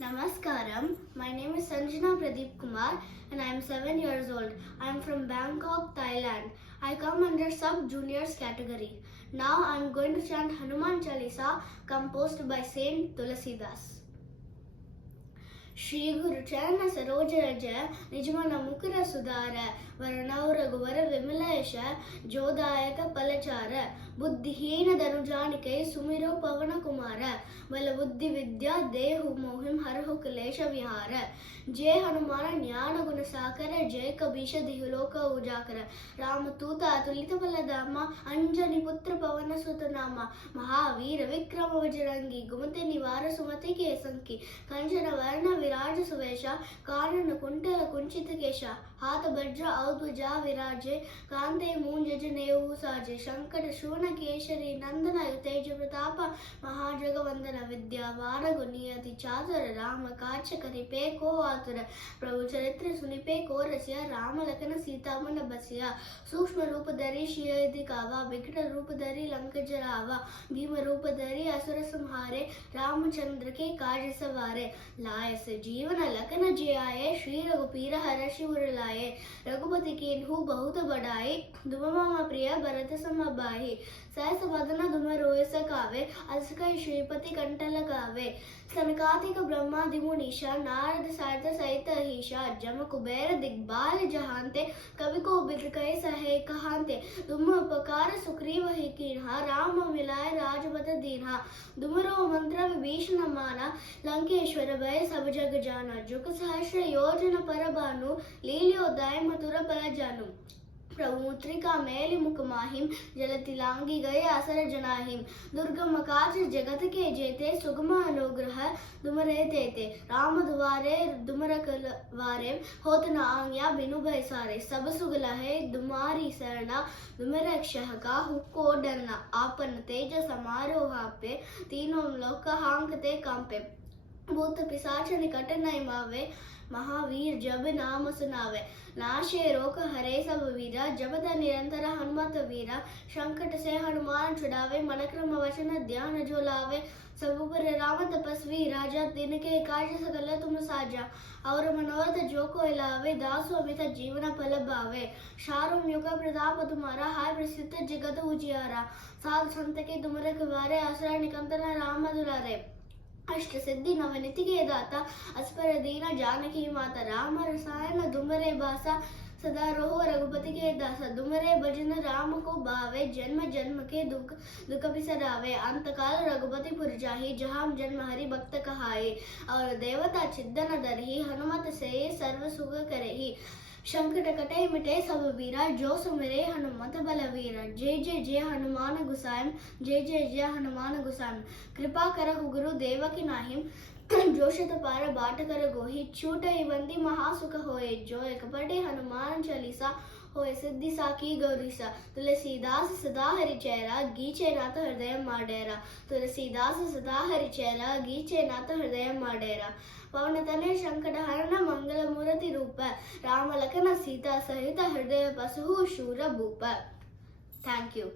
Namaskaram. My name is Sanjana Pradeep Kumar and I am 7 years old. I am from Bangkok, Thailand. I come under sub-juniors category. Now I am going to chant Hanuman Chalisa composed by Saint Tulasidas. Shri गुरु चरण सरोज रज निजमन मुकुर सुधार वरनौ रघुवर विमल यश जोदायक फलचार बुद्धिहीन धनुजानिकै सुमिरो पवन कुमार बल बुद्धि विद्या देहु मोहिम हरहु क्लेश विहार जय हनुमान ज्ञान गुण साकर जय कबीश दिहुलोक उजाकर राम दूत अतुलित बलधाम अंजनी पुत्र पवन सुत नाम महावीर विक्रम बजरंगी गुमति निवार सुमति के संकी कंचन वर्ण विराज सुवेश कानन कुंटल कुंचित केश हाथ वज्र औध्वजा विराजे कांते मूंज जनेऊ साजे शंकट शून केशरी नंदन तेज प्रताप महाजगवंदन विद्यावान गुणियति चातुर राम काज करिपे को आतुर प्रभु चरित्र सुनिपे को रसिया राम लखन सीता मन बसिया सूक्ष्म रूप धरि सिय दिखावा विकट रूप धरि लंक जरावा भीम रूप धरि असुर संहारे रामचंद्र के काज सवारे लाय से जीवन लखन जियाए श्री रघुपीर हर्षि उर लाए रघुपति कीन्हु बहुत बढ़ाई दुम मामा प्रिय भरत सम भाई सहस वदन दुम रोय सकावे अस कहि श्रीपति कंठ लगावे सनकादिक ब्रह्मादि मुनीषा नारद सारद सहित अहिषा जम कुबेर दिग्बाल जहांते कवि को बिद कहे सहे कहांते तुम उपकार सुग्रीव ही कीन्हा राम मिलाए राजपथ दीन्हा दुमरो मंत्र विभीषण माना लंकेश्वर भय सब जग जाना जुग सहस्र योजन पर भानु लील्योदय मथुर फल जानु प्रभु मुद्रिका मेलि मुख माहिम जलति लांगी गए असर जनाहिम दुर्गम काज जगत के जेते सुगम अनुग्रह दुमरे तेते राम दुआरे दुमर कलवारे होत न आज्ञा बिनु भय सारे सब सुगल है दुमारी सरना दुमर रक्षह का हुक्को डरना आपन तेज समारोहा पे तीनों लोक हांकते कांपे भूत पिशाच निकट नहीं मावे महावीर जब नाम सुनावे नाशे रोग हरे सब वीरा जपत निरंतर हनुमत वीरा संकट से हनुमान छुड़ावे मन क्रम वचन ध्यान जो लावे सब पर राम तपस्वी राजा दिन के कार्य सकल तुम साजा और मनोरथ जो को लावे दासो अमित जीवन फल भावे शारुम युग प्रताप तुम्हारा हाय प्रसिद्ध जगत उजियारा साध संत के तुम रखवारे आसरा निकंदन राम दुलारे अष्ट सिद्धि नवनिधि के दाता अस्पर दीना जानकी माता राम रसायन दुमरे बासा सदा रहो रघुपति के दासा दुमरे भजन राम को भावे जन्म जन्म के दुख दुख बिसरावे अंत काल रघुपति पुर जाहि जहाँ जन्म हरि भक्त कहाए और देवता छिदन दरहि हनुमत से सर्व सुख करहि संकट कटे मिटे सब वीरा जो सुमिरे हनुमत बलवीरा जय जय जय हनुमान गुसायम जय जय जय हनुमान गुसायम कृपा करहु गुरु देव की नाहिम जोशित पार बाट कर गोहि छूट बंदी महासुख होए जो एक पढ़े हनुमान चालीसा होए सिद्धि साकी गौरीसा तुलसीदास सदा हरि चेरा गीचे नाथ हृदय माडेरा तुलसीदास सदा हरि चेरा गीचे नाथ हृदय माडेरा पवन तनय संकट हरण मंगल मूर्ति रूप राम लखन सीता सहित हृदय बसहु शूर भूप। Thank you.